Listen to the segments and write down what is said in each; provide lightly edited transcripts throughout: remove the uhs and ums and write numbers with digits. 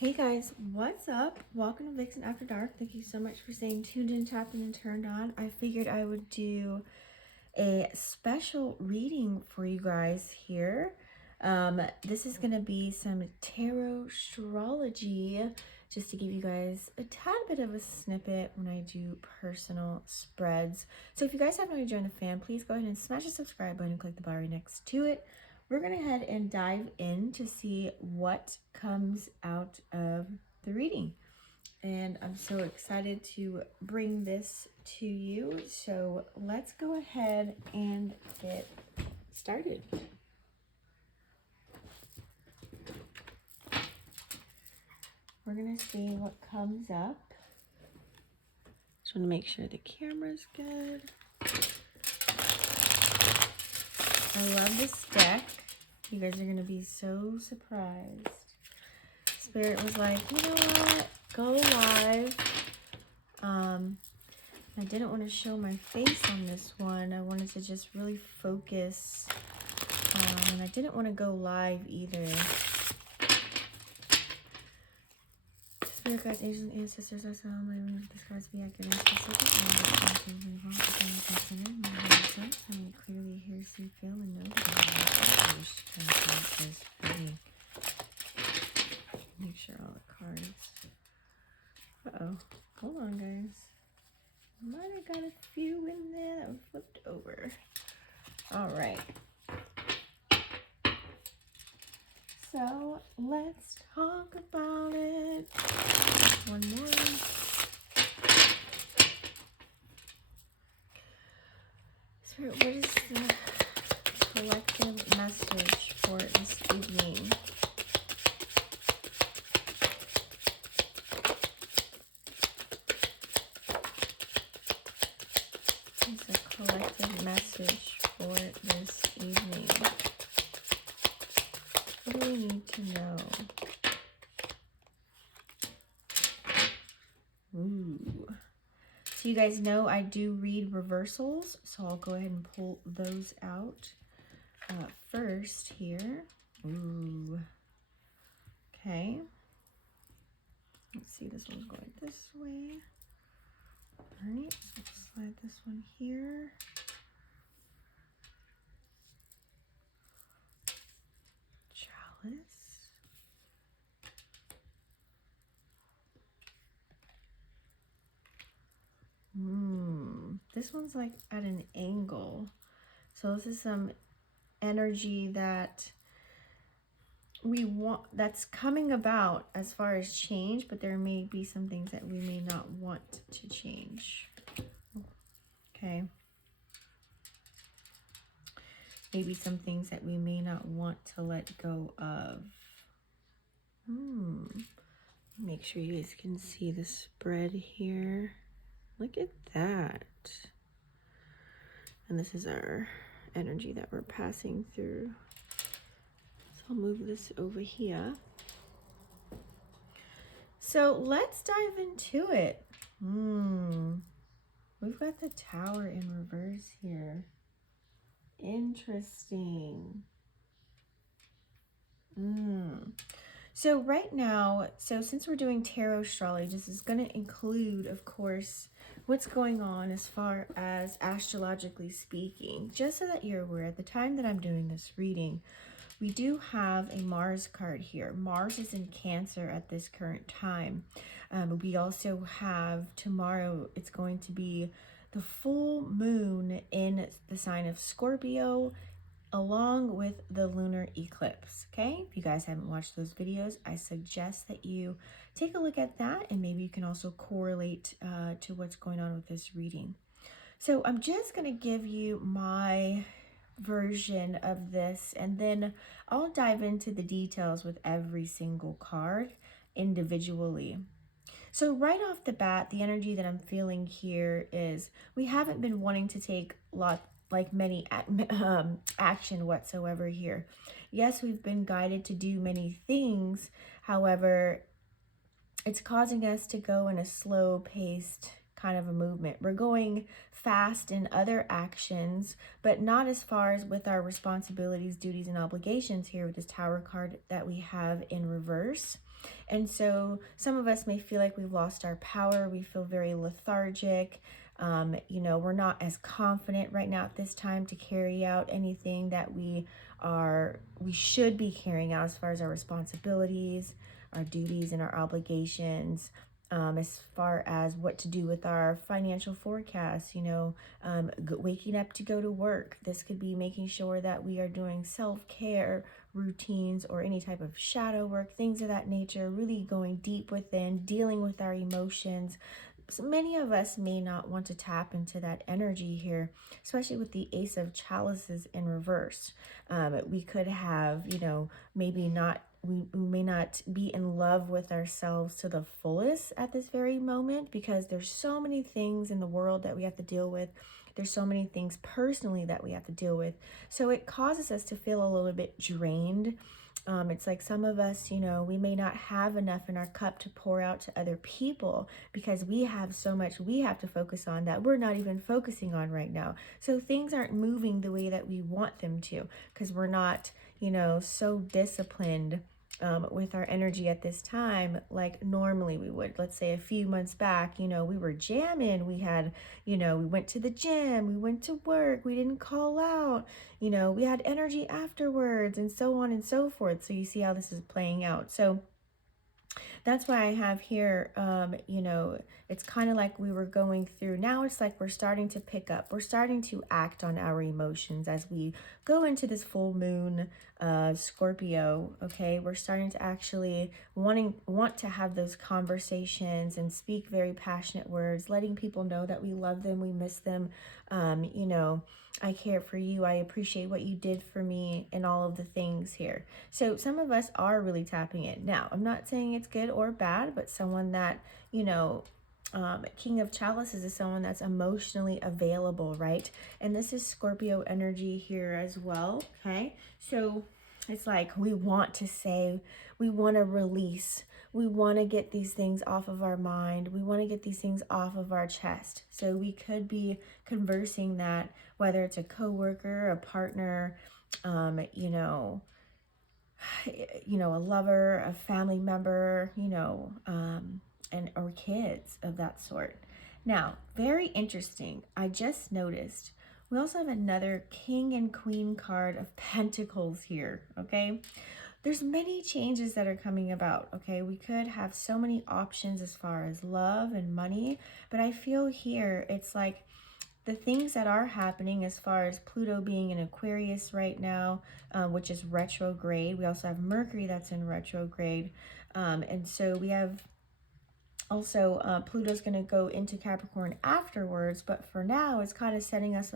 Hey guys, what's up? Welcome to Vixen After Dark. Thank you so much for staying tuned in, tapped in, and turned on. I figured I would do a special reading for you guys here. This is going to be some tarot astrology, just to give you guys a tad bit of a snippet when I do personal spreads. So if you guys haven't already joined the fam, please go ahead and smash the subscribe button and click the bell right next to it. We're going to head and dive in to see what comes out of the reading. And I'm so excited to bring this to you. So let's go ahead and get started. We're going to see what comes up. Just want to make sure the camera's good. I love this deck. You guys are going to be so surprised. Spirit was like, you know what? Go live. I didn't want to show my face on this one. I wanted to just really focus. And I didn't want to go live either. Spirit guides, angels, and ancestors, I saw my room. This cards be accurate and specific. I may clearly hear, see, feel, and know that I wish to translate this reading. Make sure all the cards. Uh-oh. Hold on, guys. Might have got a few in there that were flipped over. All right. So let's talk about it. One more. Spirit, what is the collective message for this evening? What's the collective message for this evening? What do we need to know? Ooh. So you guys know I do read reversals, so I'll go ahead and pull those out first here. Ooh. Okay. Let's see, this one's going this way. All right, so let's slide this one here. Chalice. This one's like at an angle. So this is some energy that we want, that's coming about as far as change, but there may be some things that we may not want to change. Okay. Maybe some things that we may not want to let go of. Make sure you guys can see the spread here. Look at that. And this is our energy that we're passing through. So I'll move this over here. So let's dive into it. We've got the Tower in reverse here. Interesting. So right now, since we're doing tarot astrology, this is going to include, of course, what's going on as far as astrologically speaking. Just so that you're aware, at the time that I'm doing this reading, we do have a Mars card here. Mars is in Cancer at this current time. We also have tomorrow, it's going to be the full moon in the sign of Scorpio, along with the lunar eclipse. Okay, if you guys haven't watched those videos, I suggest that you take a look at that, and maybe you can also correlate to what's going on with this reading. So I'm just going to give you my version of this, and then I'll dive into the details with every single card individually. So right off the bat, the energy that I'm feeling here is we haven't been wanting to take many action whatsoever here. Yes, we've been guided to do many things. However, it's causing us to go in a slow-paced kind of a movement. We're going fast in other actions, but not as far as with our responsibilities, duties, and obligations here with this Tower card that we have in reverse. And so some of us may feel like we've lost our power. We feel very lethargic. We're not as confident right now at this time to carry out anything that we should be carrying out as far as our responsibilities, our duties, and our obligations. As far as what to do with our financial forecasts, waking up to go to work. This could be making sure that we are doing self-care routines or any type of shadow work, things of that nature, really going deep within, dealing with our emotions. So many of us may not want to tap into that energy here, especially with the Ace of Chalices in reverse. We could have, maybe not, we may not be in love with ourselves to the fullest at this very moment because there's so many things in the world that we have to deal with. There's so many things personally that we have to deal with. So it causes us to feel a little bit drained. It's like some of us, we may not have enough in our cup to pour out to other people because we have so much we have to focus on that we're not even focusing on right now. So things aren't moving the way that we want them to because we're not, so disciplined with our energy at this time like normally we would. Let's say a few months back, we were jamming, we had, we went to the gym, we went to work, we didn't call out, we had energy afterwards, and so on and so forth. So you see how this is playing out. So that's why I have here, it's kind of like we were going through. Now it's like we're starting to pick up. We're starting to act on our emotions as we go into this full moon, Scorpio, okay? We're starting to actually want to have those conversations and speak very passionate words, letting people know that we love them, we miss them, I care for you, I appreciate what you did for me, and all of the things here. So some of us are really tapping in. Now, I'm not saying it's good or bad, but someone that, King of Chalices is someone that's emotionally available, right? And this is Scorpio energy here as well, okay? So it's like we want to say, we want to release, we want to get these things off of our mind, we want to get these things off of our chest. So we could be conversing that, whether it's a coworker, a partner, a lover, a family member, and or kids of that sort. Now, very interesting. I just noticed we also have another King and Queen card of Pentacles here, okay? There's many changes that are coming about, okay? We could have so many options as far as love and money, but I feel here it's like the things that are happening as far as Pluto being in Aquarius right now, which is retrograde. We also have Mercury that's in retrograde. And so we have also Pluto's going to go into Capricorn afterwards, but for now it's kind of setting us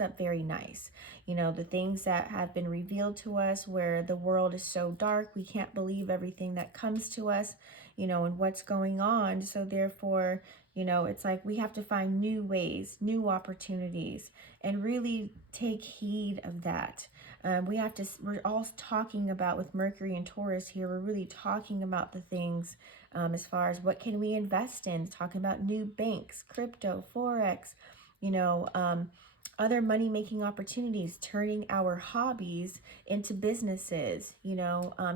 up very nice. The things that have been revealed to us where the world is so dark, we can't believe everything that comes to us, and what's going on. So therefore, it's like we have to find new ways, new opportunities, and really take heed of that. We're all talking about with Mercury and Taurus here, we're really talking about the things as far as what can we invest in, talking about new banks, crypto, Forex, other money-making opportunities, turning our hobbies into businesses,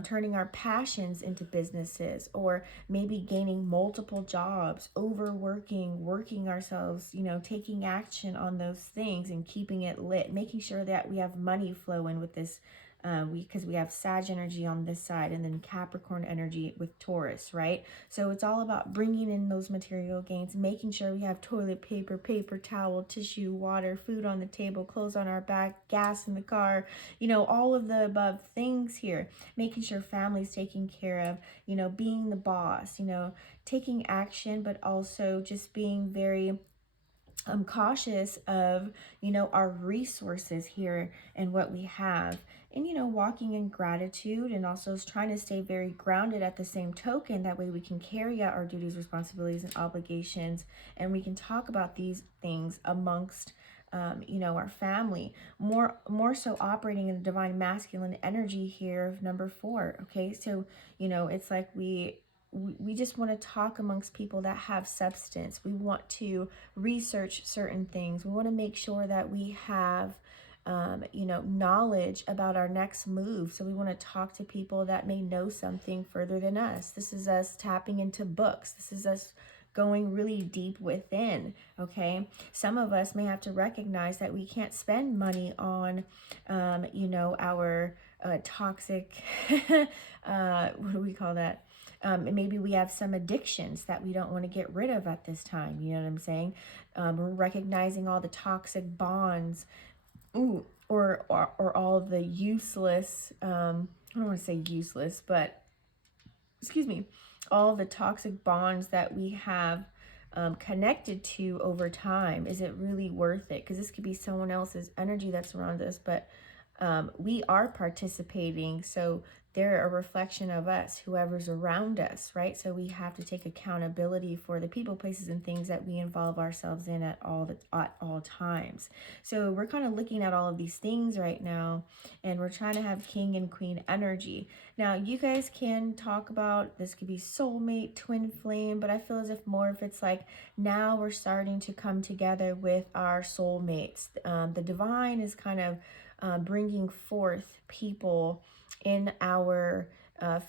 turning our passions into businesses, or maybe gaining multiple jobs, overworking, working ourselves, taking action on those things and keeping it lit, making sure that we have money flow in with this, because we have Sag energy on this side and then Capricorn energy with Taurus, right? So it's all about bringing in those material gains, making sure we have toilet paper, paper towel, tissue, water, food on the table, clothes on our back, gas in the car, all of the above things here, making sure family's taken care of, being the boss, taking action, but also just being very cautious of our resources here and what we have, and walking in gratitude, and also trying to stay very grounded at the same token. That way we can carry out our duties, responsibilities, and obligations, and we can talk about these things amongst our family, more so operating in the divine masculine energy here of number 4. Okay, so it's like we just want to talk amongst people that have substance. We want to research certain things. We want to make sure that we have knowledge about our next move. So we want to talk to people that may know something further than us. This is us tapping into books. This is us going really deep within. Okay, some of us may have to recognize that we can't spend money on our toxic what do we call that, and maybe we have some addictions that we don't want to get rid of at this time. You know what I'm saying? We're recognizing all the toxic bonds, or all of the useless, I don't want to say useless, but excuse me, all the toxic bonds that we have connected to over time. Is it really worth it? Because this could be someone else's energy that's around us, but we are participating. So they're a reflection of us, whoever's around us, right? So we have to take accountability for the people, places, and things that we involve ourselves in at all times. So we're kind of looking at all of these things right now, and we're trying to have king and queen energy. Now, you guys can talk about, this could be soulmate, twin flame, but I feel as if more if it's like now we're starting to come together with our soulmates. The divine is kind of bringing forth people in our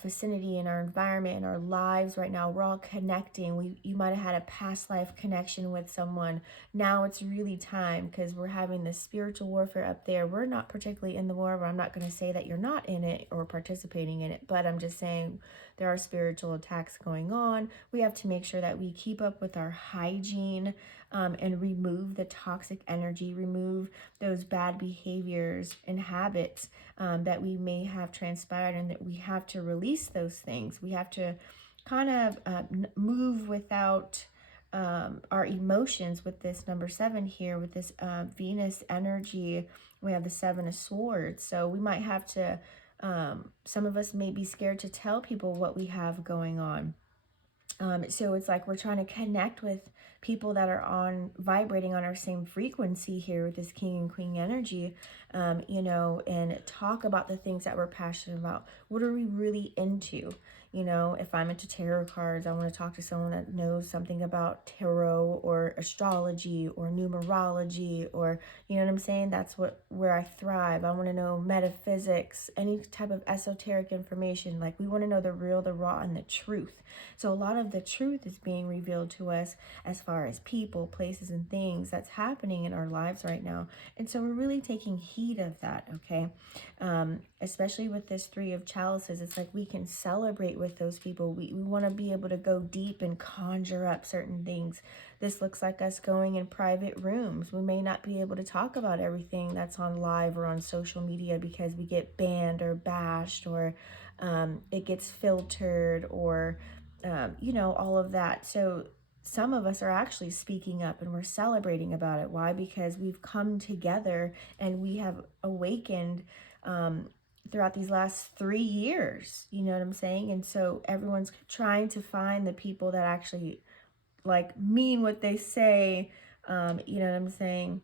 vicinity, in our environment, in our lives right now. We're all connecting. You might have had a past life connection with someone. Now it's really time, because we're having this spiritual warfare up there. We're not particularly in the war, but I'm not going to say that you're not in it or participating in it, but I'm just saying there are spiritual attacks going on. We have to make sure that we keep up with our hygiene, and remove the toxic energy, remove those bad behaviors and habits that we may have transpired, and that we have to release those things. We have to kind of move without our emotions with this number 7 here, with this Venus energy. We have the 7 of Swords. So we might have to, some of us may be scared to tell people what we have going on. So it's like we're trying to connect with people that are vibrating on our same frequency here with this king and queen energy, and talk about the things that we're passionate about. What are we really into? If I'm into tarot cards, I want to talk to someone that knows something about tarot or astrology or numerology, or, you know what I'm saying? That's where I thrive. I want to know metaphysics, any type of esoteric information. Like, we want to know the real, the raw, and the truth. So a lot of the truth is being revealed to us as far as people, places, and things that's happening in our lives right now. And so we're really taking heed of that, okay? Especially with this 3 of chalices, it's like we can celebrate with those people. We want to be able to go deep and conjure up certain things. This looks like us going in private rooms. We may not be able to talk about everything that's on live or on social media because we get banned or bashed, or it gets filtered, or all of that. So some of us are actually speaking up, and we're celebrating about it. Why? Because we've come together and we have awakened throughout these last 3 years. You know what I'm saying? And so everyone's trying to find the people that actually mean what they say. You know what I'm saying?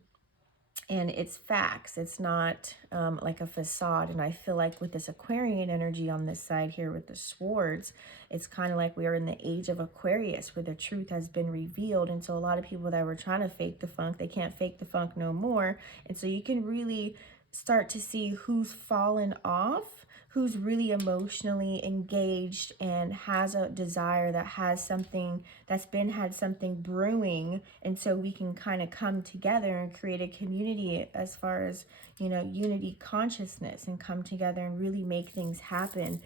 And it's facts. It's not like a facade. And I feel like with this Aquarian energy on this side here with the swords, it's kind of like we are in the age of Aquarius, where the truth has been revealed. And so a lot of people that were trying to fake the funk, they can't fake the funk no more. And so you can really start to see who's fallen off, who's really emotionally engaged and has a desire, that has something that's had something brewing. And so we can kind of come together and create a community as far as, unity consciousness, and come together and really make things happen.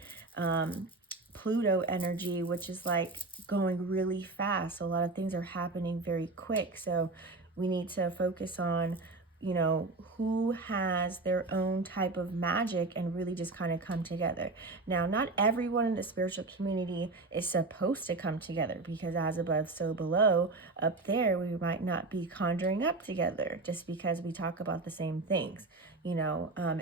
Pluto energy, which is like going really fast. So a lot of things are happening very quick. So we need to focus on who has their own type of magic, and really just kind of come together. Now, not everyone in the spiritual community is supposed to come together, because as above, so below. Up there, we might not be conjuring up together just because we talk about the same things.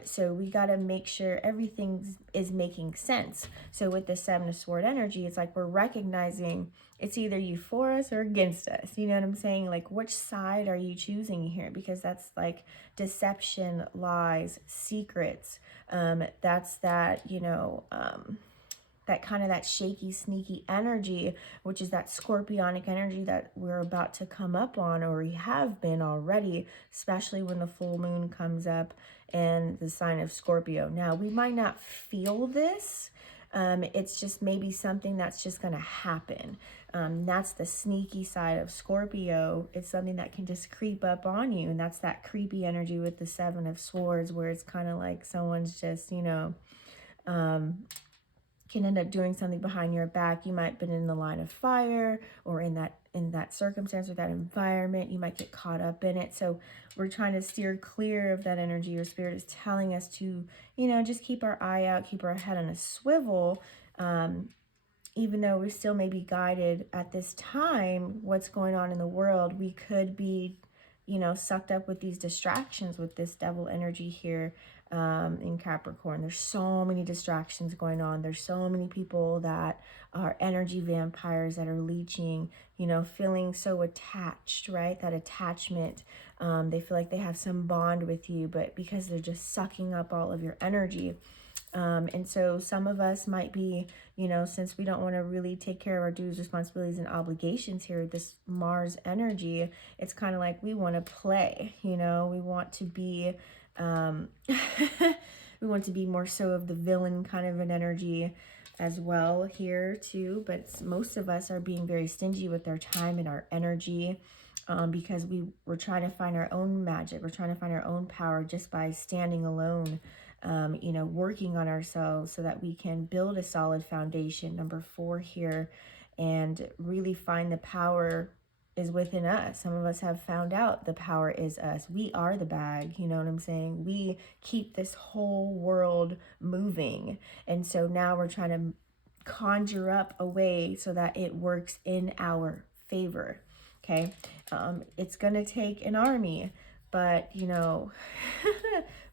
So we got to make sure everything is making sense. So with the 7 of Sword energy, it's like we're recognizing it's either you for us or against us. You know what I'm saying? Like, which side are you choosing here? Because that's like deception, lies, secrets. That's that, that shaky, sneaky energy, which is that scorpionic energy that we're about to come up on, or we have been already, especially when the full moon comes up in the sign of Scorpio. Now, we might not feel this. It's just maybe something that's just going to happen. That's the sneaky side of Scorpio. It's something that can just creep up on you. And that's that creepy energy with the Seven of Swords, where it's kind of like someone's just, can end up doing something behind your back. You might have been in the line of fire, or in that circumstance or that environment. You might get caught up in it. So we're trying to steer clear of that energy. Your spirit is telling us to, just keep our eye out, keep our head on a swivel. Even though we still may be guided at this time, what's going on in the world, we could be, sucked up with these distractions with this devil energy here in Capricorn. There's so many distractions going on. There's so many people that are energy vampires that are leeching, feeling so attached, right? That attachment. They feel like they have some bond with you, but because they're just sucking up all of your energy. And so some of us might be, since we don't want to really take care of our duties, responsibilities, and obligations here, this Mars energy, it's kind of like we want to play, we want to be, we want to be more so of the villain kind of an energy as well here too. But most of us are being very stingy with our time and our energy. Because we're trying to find our own magic. We're trying to find our own power just by standing alone. Working on ourselves so that we can build a solid foundation, number 4 here, and really find the power is within us. Some of us have found out the power is us. We are the bag, you know what I'm saying? We keep this whole world moving. And so now we're trying to conjure up a way so that it works in our favor, okay? It's going to take an army, but,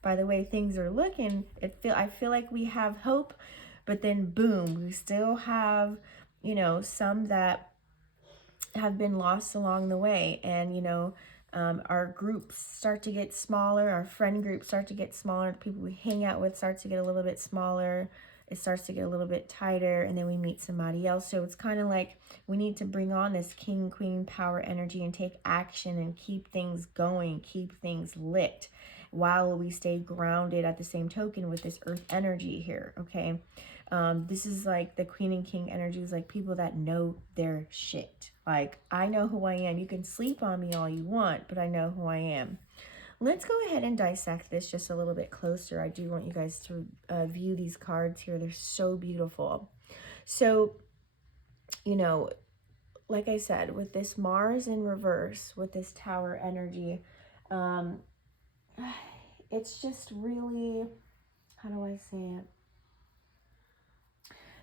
by the way things are looking, I feel like we have hope, but then boom, we still have, some that have been lost along the way. And, our groups start to get smaller, our friend groups start to get smaller, the people we hang out with start to get a little bit smaller, it starts to get a little bit tighter, and then we meet somebody else. So it's kind of like we need to bring on this king, queen power energy and take action and keep things going, keep things lit, while we stay grounded at the same token with this earth energy here, okay? This is like the queen and king energies, like people that know their shit. Like, I know who I am. You can sleep on me all you want, but I know who I am. Let's go ahead and dissect this just a little bit closer. I do want you guys to view these cards here. They're so beautiful. So, like I said, with this Mars in reverse, with this tower energy, it's just really, how do I say it?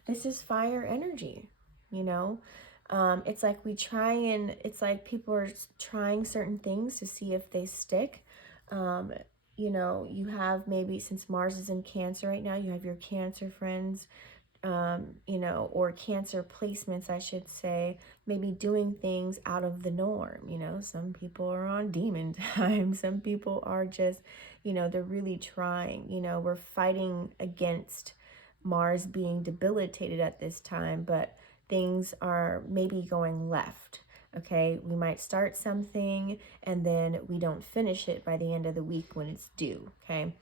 This is fire energy, it's like it's like people are trying certain things to see if they stick. You have, maybe since Mars is in Cancer right now, you have your Cancer friends, or Cancer placements, I should say, maybe doing things out of the norm. Some people are on demon time. Some people are just, they're really trying. We're fighting against Mars being debilitated at this time, but things are maybe going left. Okay, we might start something and then we don't finish it by the end of the week when it's due. Okay,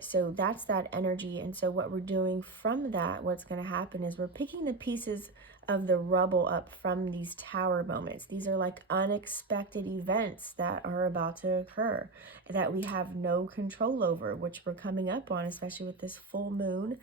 so that's that energy. And so what we're doing from that, what's going to happen is we're picking the pieces of the rubble up from these tower moments. These are like unexpected events that are about to occur that we have no control over, which we're coming up on, especially with this full moon,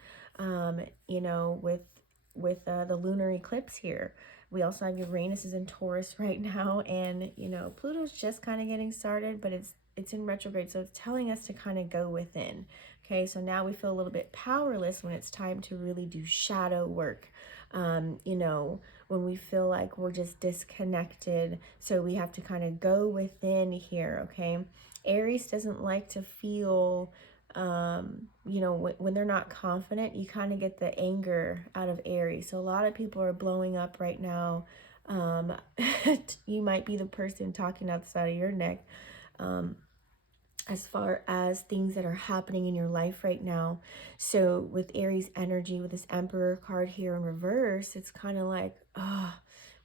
with the lunar eclipse here. We also have Uranus is in Taurus right now, and Pluto's just kind of getting started, but it's in retrograde, so it's telling us to kind of go within. Okay, so now we feel a little bit powerless when it's time to really do shadow work. When we feel like we're just disconnected, so we have to kind of go within here. Okay, Aries doesn't like to feel, when they're not confident, you kind of get the anger out of Aries. So a lot of people are blowing up right now. You might be the person talking out the side of your neck. as far as things that are happening in your life right now. So with Aries energy, with this Emperor card here in reverse, it's kind of like,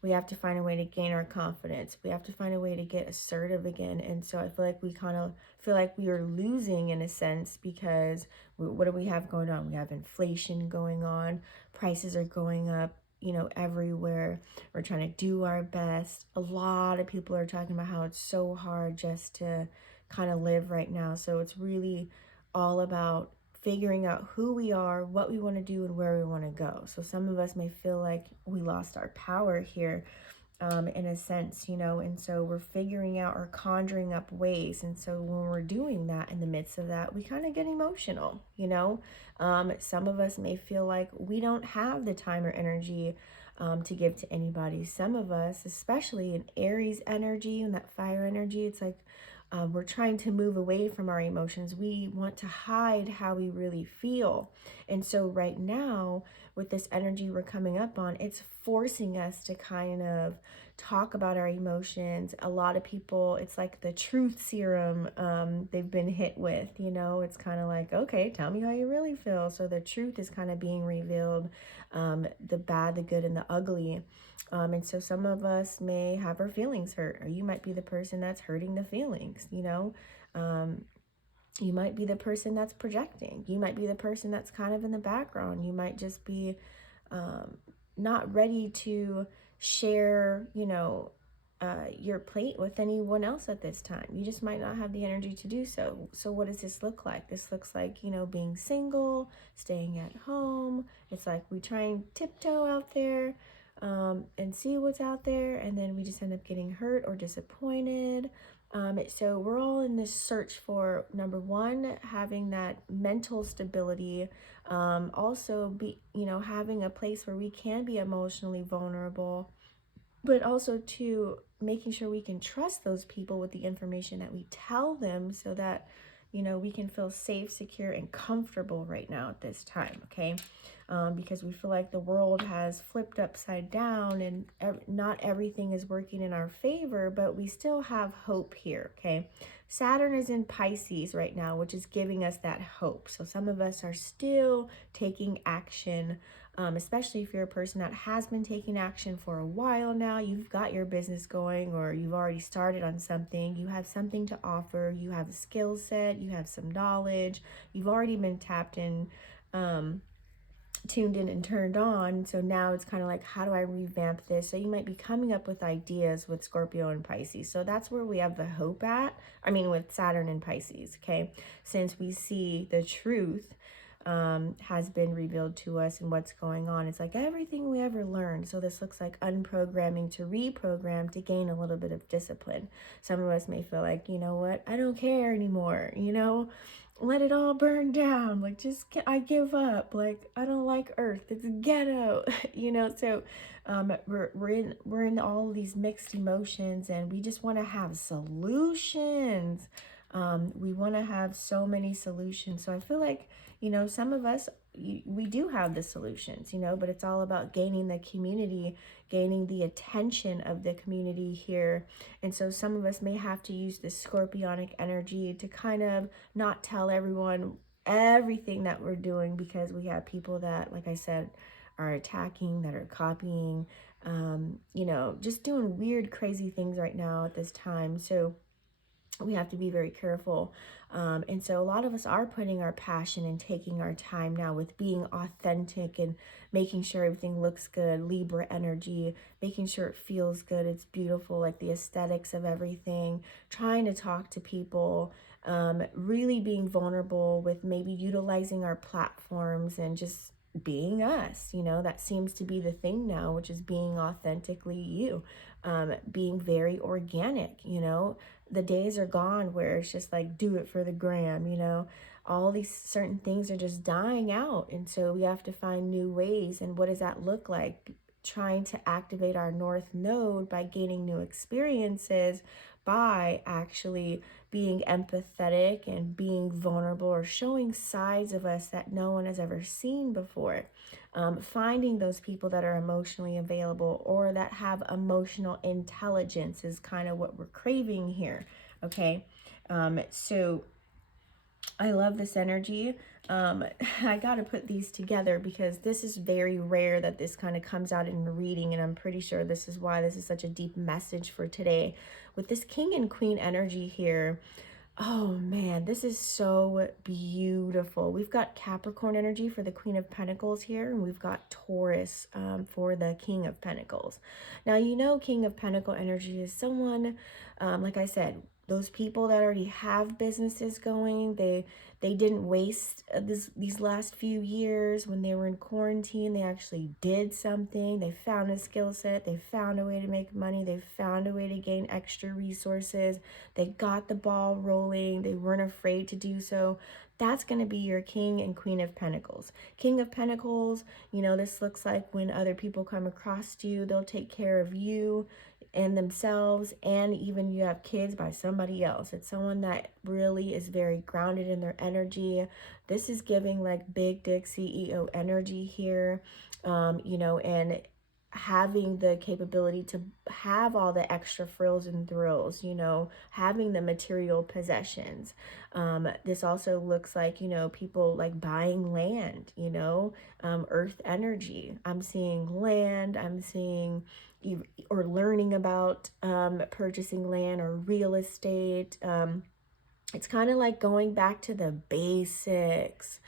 we have to find a way to gain our confidence. We have to find a way to get assertive again. And so I feel like we kind of feel like we are losing in a sense, because what do we have going on? We have inflation going on, prices are going up, everywhere. We're trying to do our best. A lot of people are talking about how it's so hard just to kind of live right now. So it's really all about figuring out who we are, what we want to do, and where we want to go. So some of us may feel like we lost our power here, in a sense, and so we're figuring out or conjuring up ways. And so when we're doing that, in the midst of that, we kind of get emotional. Some of us may feel like we don't have the time or energy to give to anybody. Some of us, especially in Aries energy and that fire energy, it's like we're trying to move away from our emotions. We want to hide how we really feel. And so right now, with this energy we're coming up on, it's forcing us to kind of talk about our emotions. A lot of people, it's like the truth serum they've been hit with. It's kind of like, okay, tell me how you really feel. So the truth is kind of being revealed, the bad, the good, and the ugly. And so some of us may have our feelings hurt, or you might be the person that's hurting the feelings. You might be the person that's projecting. You might be the person that's kind of in the background. You might just be not ready to share, your plate with anyone else at this time. You just might not have the energy to do so. So what does this look like? This looks like, being single, staying at home. It's like we try and tiptoe out there and see what's out there, and then we just end up getting hurt or disappointed. So we're all in this search for, number one, having that mental stability, also having a place where we can be emotionally vulnerable, but also to making sure we can trust those people with the information that we tell them, so that we can feel safe, secure, and comfortable right now at this time. Okay, because we feel like the world has flipped upside down, and not everything is working in our favor, but we still have hope here. Okay, Saturn is in Pisces right now, which is giving us that hope. So some of us are still taking action, especially if you're a person that has been taking action for a while now. You've got your business going, or you've already started on something. You have something to offer. You have a skill set. You have some knowledge. You've already been tapped in, tuned in, and turned on. So now it's kind of like, how do I revamp this? So you might be coming up with ideas with Scorpio and Pisces. So that's where we have the hope at. I mean, with Saturn and Pisces. Okay, since we see the truth has been revealed to us and what's going on. It's like everything we ever learned. So this looks like unprogramming to reprogram to gain a little bit of discipline. Some of us may feel like, you know what, I don't care anymore, let it all burn down. Like, I give up. Like, I don't like Earth. It's ghetto, So we're in all these mixed emotions, and we just want to have solutions. We want to have so many solutions. So I feel like, some of us, we do have the solutions, but it's all about gaining the community, gaining the attention of the community here. And so some of us may have to use this scorpionic energy to kind of not tell everyone everything that we're doing, because we have people that, like I said, are attacking, that are copying, just doing weird, crazy things right now at this time. So we have to be very careful. And so a lot of us are putting our passion and taking our time now with being authentic and making sure everything looks good. Libra energy, making sure it feels good, it's beautiful, like the aesthetics of everything, trying to talk to people, really being vulnerable with maybe utilizing our platforms and just being us. That seems to be the thing now, which is being authentically you, being very organic. The days are gone where it's just like, do it for the gram. All these certain things are just dying out, and so we have to find new ways. And what does that look like? Trying to activate our north node by gaining new experiences, by actually being empathetic and being vulnerable, or showing sides of us that no one has ever seen before. Finding those people that are emotionally available, or that have emotional intelligence, is kind of what we're craving here. Okay, So I love this energy. I got to put these together because this is very rare that this kind of comes out in a reading, and I'm pretty sure this is why this is such a deep message for today. With this King and Queen energy here, oh man, this is so beautiful. We've got Capricorn energy for the Queen of Pentacles here, and we've got Taurus for the King of Pentacles. Now, you know, King of Pentacle energy is someone, like I said, those people that already have businesses going. They didn't waste these last few years when they were in quarantine. They actually did something. They found a skill set. They found a way to make money. They found a way to gain extra resources. They got the ball rolling. They weren't afraid to do so. That's going to be your King and Queen of Pentacles. King of Pentacles, you know, this looks like when other people come across you, they'll take care of you and themselves, and even you have kids by somebody else. It's someone that really is very grounded in their energy. This is giving like big dick CEO energy here, you know, and having the capability to have all the extra frills and thrills, you know, having the material possessions. This also looks like, you know, people like buying land, you know, earth energy. I'm seeing land, I'm seeing or learning about purchasing land or real estate. It's kind of like going back to the basics,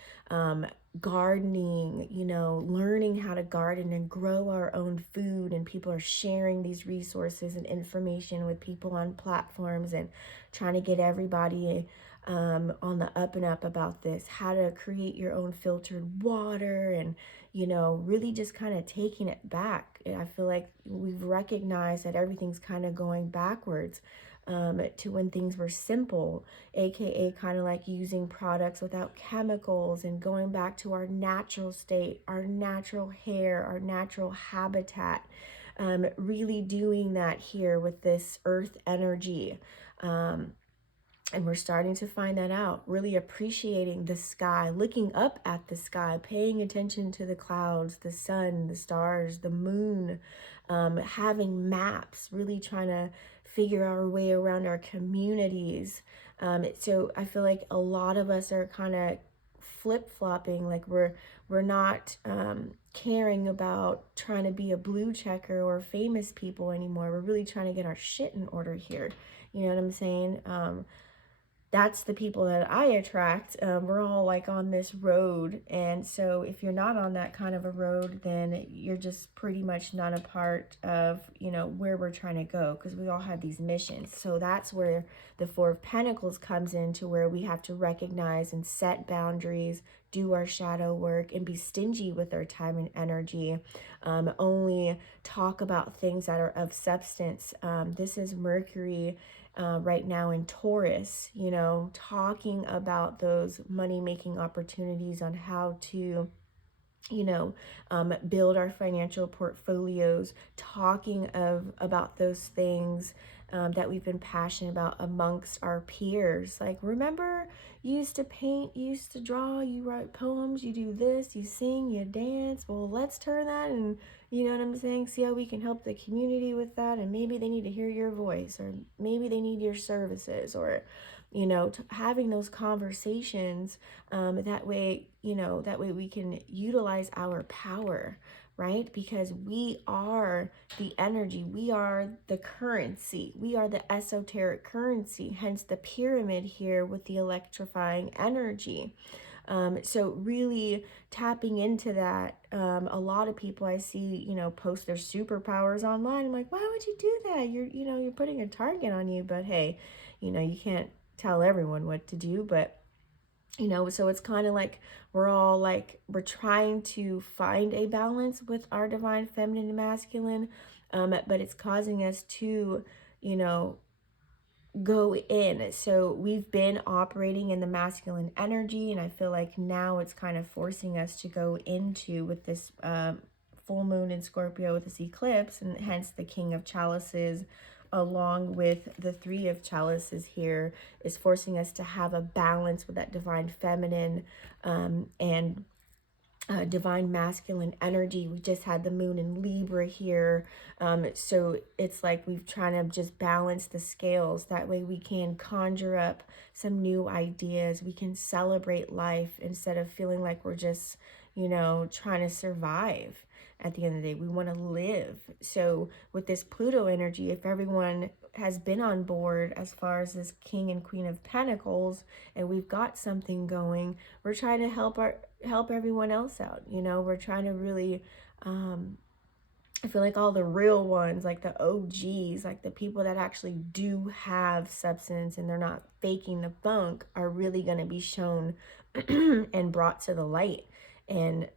gardening, you know, learning how to garden and grow our own food. And people are sharing these resources and information with people on platforms and trying to get everybody on the up and up about this, how to create your own filtered water, and, you know, really just kind of taking it back. I feel like we've recognized that everything's kind of going backwards. To when things were simple, aka kind of like using products without chemicals and going back to our natural state, our natural hair, our natural habitat. Really doing that here with this earth energy. And we're starting to find that out, really appreciating the sky, looking up at the sky, paying attention to the clouds, the sun, the stars, the moon, having maps, really trying to figure our way around our communities. So I feel like a lot of us are kind of flip-flopping, like we're not caring about trying to be a blue checker or famous people anymore. We're really trying to get our shit in order here. You know what I'm saying? That's the people that I attract. We're all like on this road. And so if you're not on that kind of a road, then you're just pretty much not a part of, you know, where we're trying to go, because we all have these missions. So that's where the Four of Pentacles comes into, where we have to recognize and set boundaries, do our shadow work, and be stingy with our time and energy. Only talk about things that are of substance. This is Mercury right now in Taurus, you know, talking about those money-making opportunities on how to, you know, build our financial portfolios, talking about those things that we've been passionate about amongst our peers. Like, remember, you used to paint, you used to draw, you write poems, you do this, you sing, you dance. Well, let's turn that, and you know what I'm saying, see how we can help the community with that. And maybe they need to hear your voice, or maybe they need your services, or, you know, having those conversations. That way, you know, that way we can utilize our power, right? Because we are the energy, we are the currency, we are the esoteric currency, hence the pyramid here with the electrifying energy. So really tapping into that. A lot of people I see, you know, post their superpowers online. I'm like, why would you do that? You know, you're putting a target on you. But hey, you know, you can't tell everyone what to do. But, you know, so it's kind of like we're all like, we're trying to find a balance with our divine feminine and masculine, but it's causing us to, you know, go in. So we've been operating in the masculine energy, and I feel like now it's kind of forcing us to go into, with this full moon in Scorpio with this eclipse, and hence the King of Chalices along with the Three of Chalices here is forcing us to have a balance with that divine feminine, and divine masculine energy. We just had the moon in Libra here. So it's like we've trying to just balance the scales. That way we can conjure up some new ideas. We can celebrate life instead of feeling like we're just, trying to survive. At the end of the day, we want to live. So with this Pluto energy, if everyone has been on board as far as this King and Queen of Pentacles, and we've got something going, we're trying to help everyone else out. We're trying to really, I feel like all the real ones, like the OGs, like the people that actually do have substance and they're not faking the funk, are really going to be shown and brought to the light, and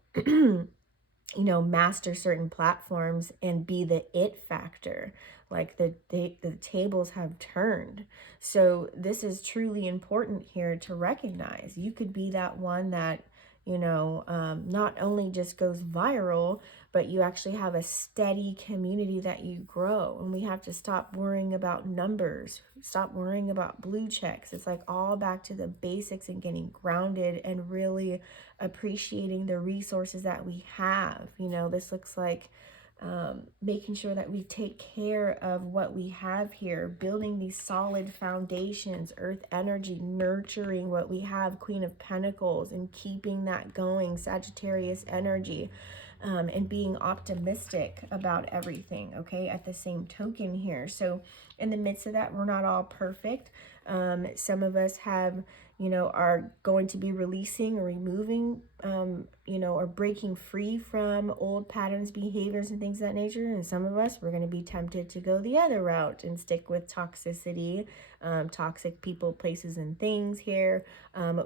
master certain platforms and be the it factor. Like the tables have turned. So this is truly important here to recognize. You could be that one that, not only just goes viral, but you actually have a steady community that you grow. And we have to stop worrying about numbers, stop worrying about blue checks. It's like all back to the basics and getting grounded and really appreciating the resources that we have. This looks like making sure that we take care of what we have here, building these solid foundations, earth energy, nurturing what we have, Queen of Pentacles, and keeping that going, Sagittarius energy, and being optimistic about everything, okay, at the same token here. So in the midst of that, we're not all perfect. Some of us have, are going to be releasing or removing, or breaking free from old patterns, behaviors, and things of that nature. And some of us, we're going to be tempted to go the other route and stick with toxicity, toxic people, places, and things here,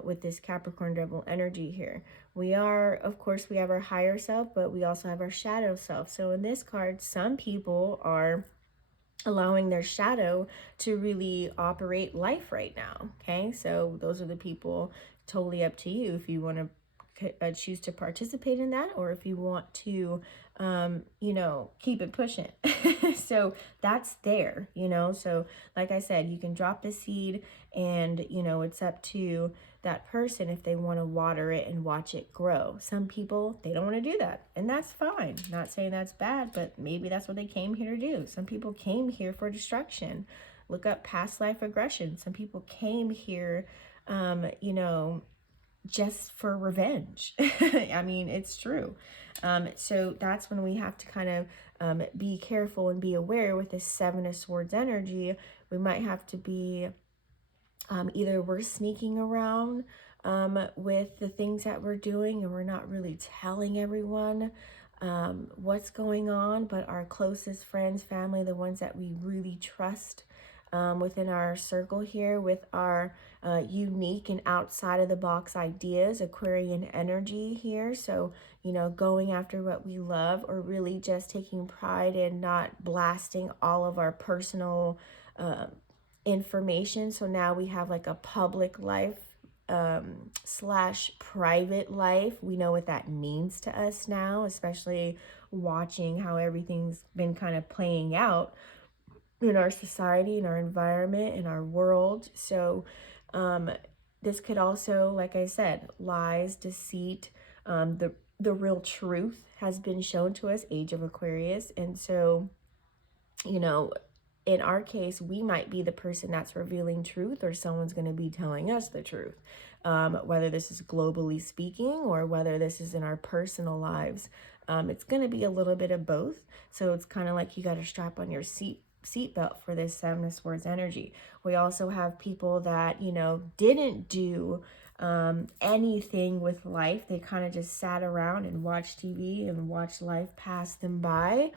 with this Capricorn double energy here. We are, of course, we have our higher self, but we also have our shadow self. So in this card, some people are allowing their shadow to really operate life right now. Okay, so those are the people, totally up to you if you want to choose to participate in that, or if you want to keep it pushing. So that's there, so like I said, you can drop the seed, and it's up to that person if they want to water it and watch it grow. Some people, they don't want to do that, and that's fine. Not saying that's bad, but maybe that's what they came here to do. Some people came here for destruction. Look up past life regression. Some people came here just for revenge. I mean, it's true. So that's when we have to kind of be careful and be aware with this Seven of Swords energy. We might have to be either we're sneaking around with the things that we're doing, and we're not really telling everyone what's going on, but our closest friends, family, the ones that we really trust within our circle here, with our unique and outside of the box ideas, Aquarian energy here. So, going after what we love, or really just taking pride in not blasting all of our personal information. So now we have like a public life slash private life. We know what that means to us now, especially watching how everything's been kind of playing out in our society, in our environment, in our world. So this could also, like I said, lies, deceit, the real truth has been shown to us, Age of Aquarius. And so, in our case, we might be the person that's revealing truth, or someone's going to be telling us the truth, whether this is globally speaking or whether this is in our personal lives. It's going to be a little bit of both. So it's kind of like you got to strap on your seatbelt for this Seven of Swords energy. We also have people that, didn't do anything with life. They kind of just sat around and watched TV and watched life pass them by.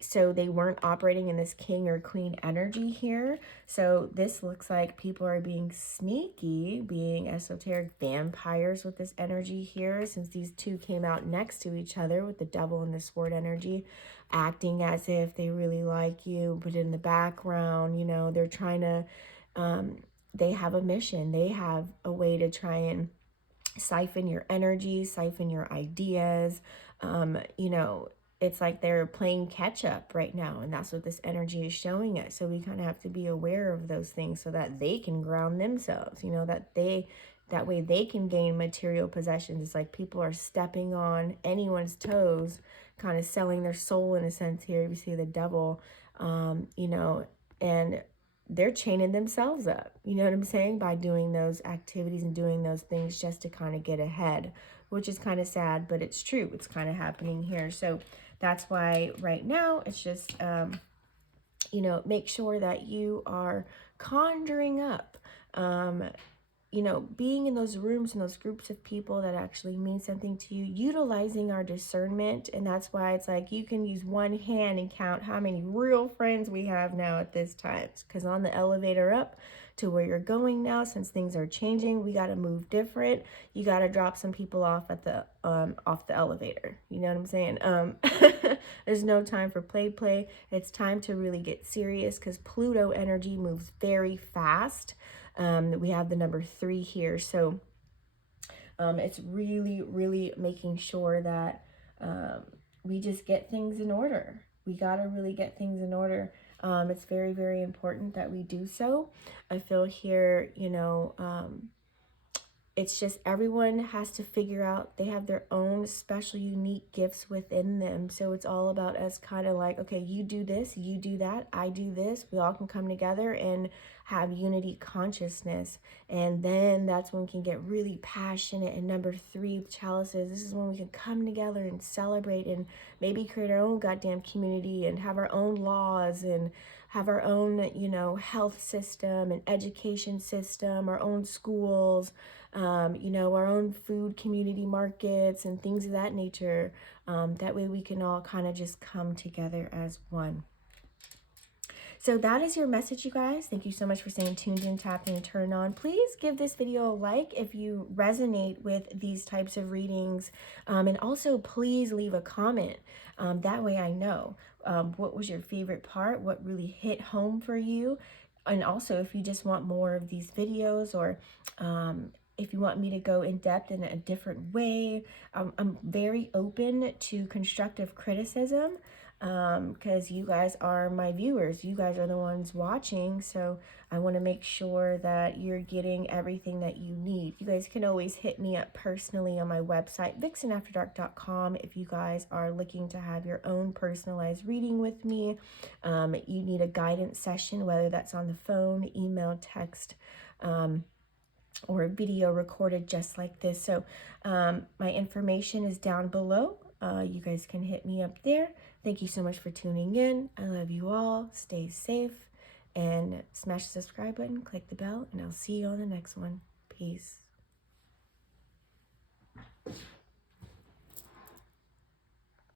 So they weren't operating in this king or queen energy here. So this looks like people are being sneaky, being esoteric vampires with this energy here, since these two came out next to each other with the devil and the sword energy, acting as if they really like you, but in the background, they're trying to, they have a mission. They have a way to try and siphon your energy, siphon your ideas, it's like they're playing catch up right now, and that's what this energy is showing us. So we kind of have to be aware of those things so that they can ground themselves, that they that way they can gain material possessions. It's like people are stepping on anyone's toes, kind of selling their soul in a sense here. You see the devil, you know, and they're chaining themselves up, you know what I'm saying, by doing those activities and doing those things just to kind of get ahead, which is kind of sad, but it's true. It's kind of happening here. So that's why right now it's just, you know, make sure that you are conjuring up, you know, being in those rooms and those groups of people that actually mean something to you, utilizing our discernment. And that's why it's like you can use one hand and count how many real friends we have now at this time. Because on the elevator up to where you're going now, since things are changing, we got to move different. You got to drop some people off at the elevator. You know what I'm saying? There's no time for play. It's time to really get serious, because Pluto energy moves very fast. We have the number 3 here. So it's really making sure that we just get things in order. We got to really get things in order. It's very important that we do so. I feel here, you know, it's just everyone has to figure out they have their own special, unique gifts within them. So it's all about us kind of like, okay, you do this, you do that, I do this. We all can come together and have unity consciousness. And then that's when we can get really passionate. And number 3, chalices, this is when we can come together and celebrate and maybe create our own goddamn community and have our own laws and have our own, you know, health system and education system, our own schools, you know, our own food community markets and things of that nature. That way we can all kind of just come together as one. So that is your message, you guys. Thank you so much for staying tuned in, tapping, and turn on. Please give this video a like if you resonate with these types of readings. And also, please leave a comment. That way I know what was your favorite part, what really hit home for you. And also, if you just want more of these videos, or if you want me to go in depth in a different way, I'm very open to constructive criticism, because you guys are my viewers. You guys are the ones watching, so I want to make sure that you're getting everything that you need. You guys can always hit me up personally on my website, vixenafterdark.com, if you guys are looking to have your own personalized reading with me. You need a guidance session, whether that's on the phone, email, text, or a video recorded just like this. So my information is down below. You guys can hit me up there. Thank you so much for tuning in. I love you all. Stay safe and smash the subscribe button, click the bell, and I'll see you on the next one. Peace.